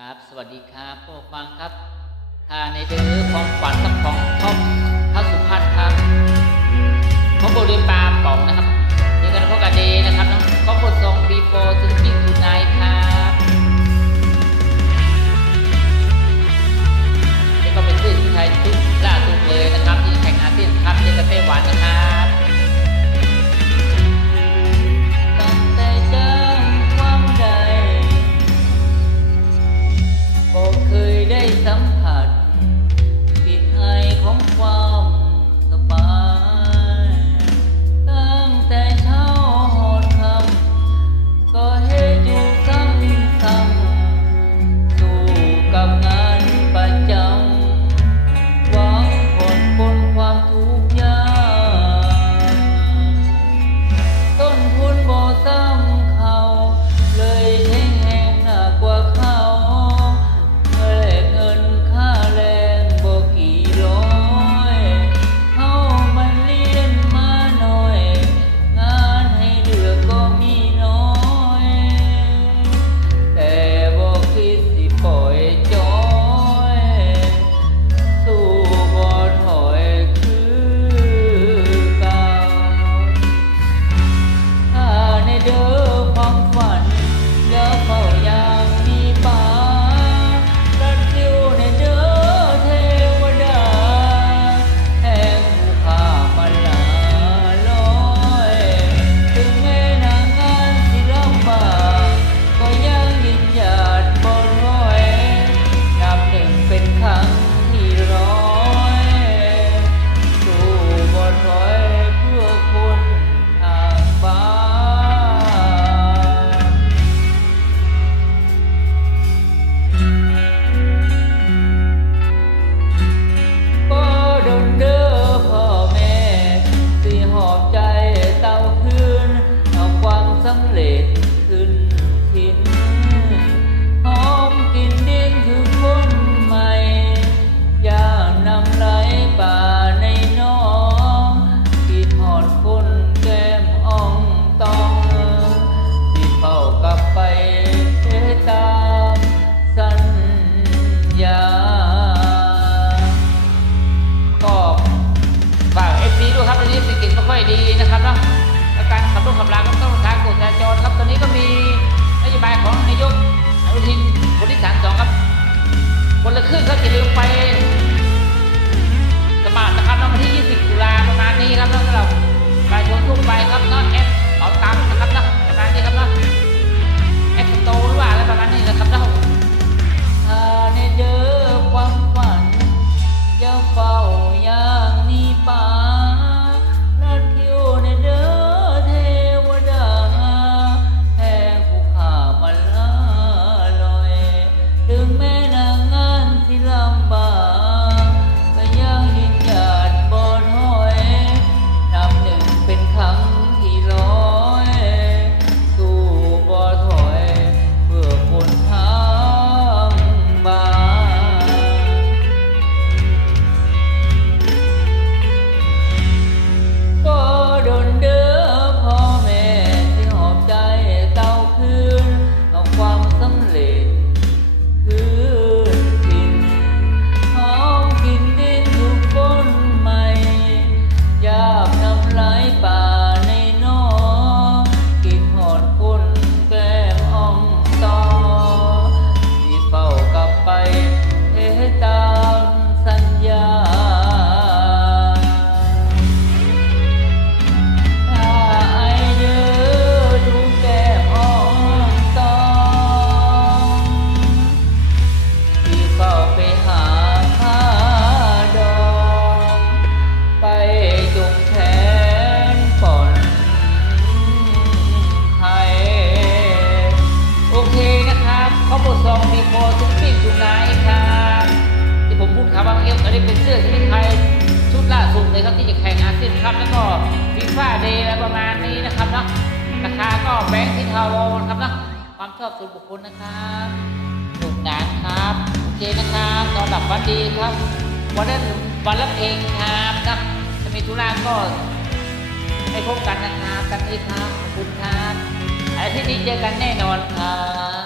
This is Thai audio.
ครับสวัสดีครับผู้ฟังครับในเดือของขวัญกับของท็อปพระสุพัฒน์ครับของบริเวณปลาป่องนะครับเจอกันพบกันเดย์นะครับน้องก็บททรงบีโฟถึงปิ้งทูไนครับนี่ก็เป็นชื่อไทยชุดล่าสุดเลยนะครับที่แข่งอาเซียนครับเจอกันไต้หวันนะครับสัมผัสกลิ่นไอของความสบายตั้งแต่เช้าหอดค่ำก็เฮ็ดอยู่ซ้ำสู้กับงานประจำหวังผลบนความทุกข์ยากต้นทุนบ่ซ้ำเขาเลยแห้งแห้งหนักกว่าเขาสำเร็จขึ้นทินหอมกลิ่นดินคือคนใหม่ย่างนำไหลป่าในน้องที่ทอดคนแก้มอ่องตองที่เฝ้ากลับไปตามสัญญาก็ฝากFCด้วยครับตอนนี้เศรษฐกิจไม่ค่อยดีนะครับเนาะการขับรถขับราก็ต้องทางกฎจราจรครับตอนนี้ก็มีนโยบายของนายกอนุทินคนที่32ครับคนละครึ่งก็จะเร็วไปสมัครนะครับวันที่20 ตุลาประมาณนี้ครับแล้วเราไปชวนทุ่งไปครับนอนแอปเอาตามนะครับนะประมาณนี้ครับนะแอปโตหรือว่าอะไรประมาณนี้นะครับนะในเด้อความฝันอย่าเฝ้าอย่างนี้ป่าซองดีโฟทุกปิ้งทุกนายครับที่ผมพูดครับว่าอันนี้เป็นเสื้อชนิดไทยชุดล่าสุดเลยครับที่จะแข่งอาเซียนครับแล้วก็ฟีฟ่าเดย์อะไรประมาณนี้นะครับเนาะราคาก็แบงค์ที่ทาวน์ครับนะความชอบส่วนบุคคลนะครับถูกงานครับโอเคนะครับนอนหลับฝันดีครับวันนั้นวันละเพลงครับนะจะมีธุระก็ให้พบกันนะครับกันนี้ครับขอบคุณครับอาทิตย์นี้เจอกันแน่นอนครับ